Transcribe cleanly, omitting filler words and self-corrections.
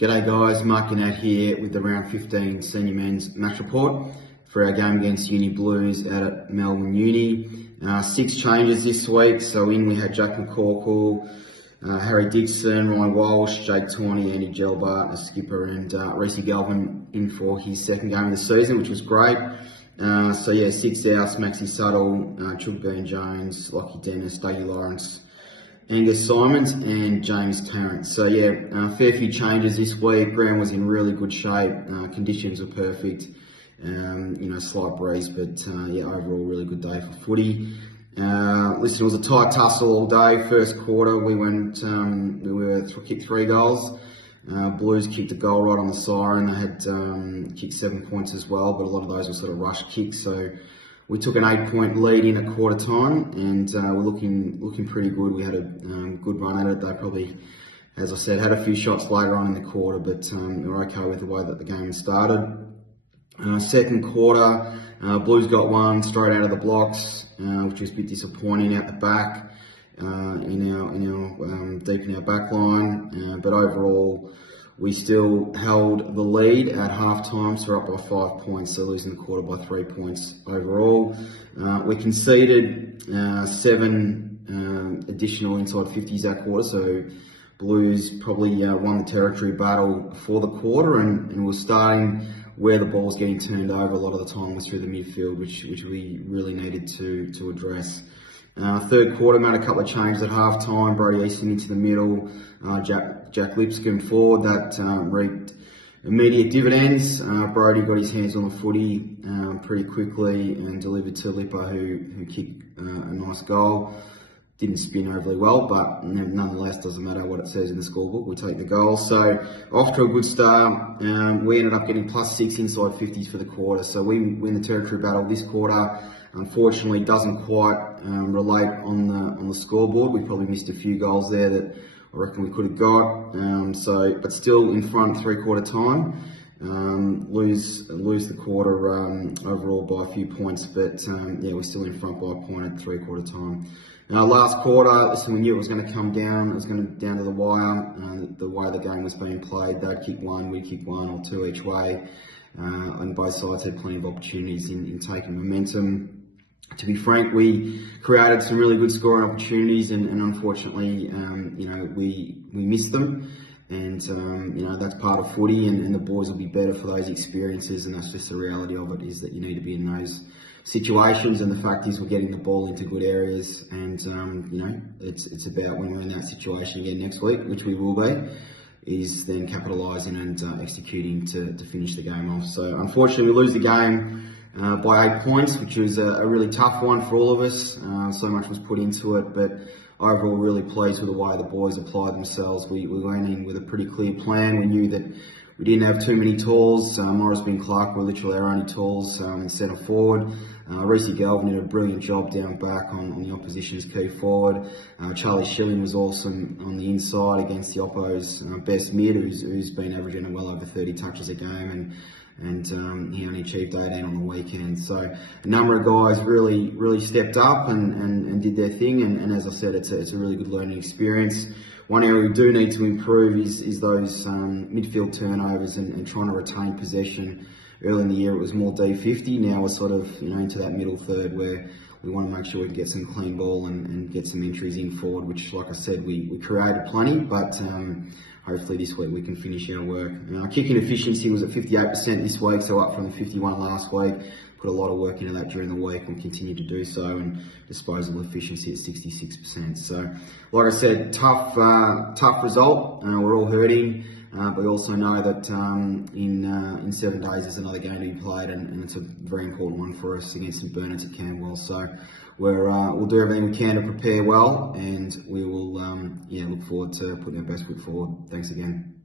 G'day guys, Mark and Natty here with the round 15 senior men's match report for our game against Uni Blues out at Melbourne Uni. 6 changes this week, so in we had Jack McCorkle, Harry Dixon, Ryan Walsh, Jake Tawney, Andy Gelbart, a skipper, and Reece Galvin in for his second game of the season, which was great. 6 outs, Maxi Suttle, Chuck Burn-Jones, Lockie Dennis, Dougie Lawrence, Angus Simons and James Tarrant. So fair few changes this week. Ground was in really good shape. Conditions were perfect. Slight breeze, but overall really good day for footy. Listen, it was a tight tussle all day. First quarter, we kicked 3 goals. Blues kicked a goal right on the siren. They had kicked 7 points as well, but a lot of those were sort of rush kicks. So we took an 8-point lead in at quarter time, and we're looking pretty good. We had a good run at it. They probably, as I said, had a few shots later on in the quarter, but we were okay with the way that the game started. Second quarter, Blues got one straight out of the blocks, which was a bit disappointing out the back, deep in our back line. But overall, we still held the lead at half time, so we're up by 5 points, so losing the quarter by 3 points overall. We conceded 7 additional inside 50s that quarter, so Blues probably won the territory battle for the quarter, and we're starting where the ball's getting turned over a lot of the time was through the midfield, which we really needed to address. Third quarter, made a couple of changes at half time. Brody Easton into the middle, Jack Lipscomb forward. That reaped immediate dividends. Brody got his hands on the footy pretty quickly and delivered to Lipper, who kicked a nice goal. Didn't spin overly well, but nonetheless, doesn't matter what it says in the scorebook, we take the goal. So off to a good start. We ended up getting +6 inside 50s for the quarter, so we win the territory battle this quarter. Unfortunately, doesn't quite relate on the scoreboard. We probably missed a few goals there that I reckon we could have got. But still in front 3/4 time. Lose the quarter overall by a few points, but we're still in front by a point at 3/4 time. Last quarter, listen, we knew it was going to come down. It was going to down to the wire. The way the game was being played, they'd kick 1, we'd kick 1 or 2 each way. And both sides had plenty of opportunities in taking momentum. To be frank, we created some really good scoring opportunities, and unfortunately, we missed them. And that's part of footy, and the boys will be better for those experiences, and that's just the reality of it, is that you need to be in those situations. And the fact is, we're getting the ball into good areas, and it's about when we're in that situation again next week, which we will be, is then capitalising and executing to finish the game off. So unfortunately, we lose the game by 8 points, which was a really tough one for all of us. So much was put into it, but overall really pleased with the way the boys applied themselves. We went in with a pretty clear plan. We knew that we didn't have too many tools. Morris and Clark were literally our only tools in centre forward. Reece Galvin did a brilliant job down back on the opposition's key forward. Charlie Schilling was awesome on the inside against the Oppo's best mid, who's been averaging well over 30 touches a game, and he only achieved 18 on the weekend. So a number of guys really stepped up and did their thing, and as I said, it's a really good learning experience. One area we do need to improve is those midfield turnovers and trying to retain possession. Early in the year it was more D50, now we're sort of into that middle third where we want to make sure we can get some clean ball and get some entries in forward, which, like I said, we created plenty, but hopefully this week we can finish our work. Kicking efficiency was at 58% this week, so up from the 51 last week. Put a lot of work into that during the week and continue to do so, and disposal efficiency at 66%. So, like I said, tough result. We're all hurting, but we also know that in 7 days there's another game to be played, and it's a very important one for us against St Bernard's at Camberwell. So we'll do everything we can to prepare well, and we will look forward to putting our best foot forward. Thanks again.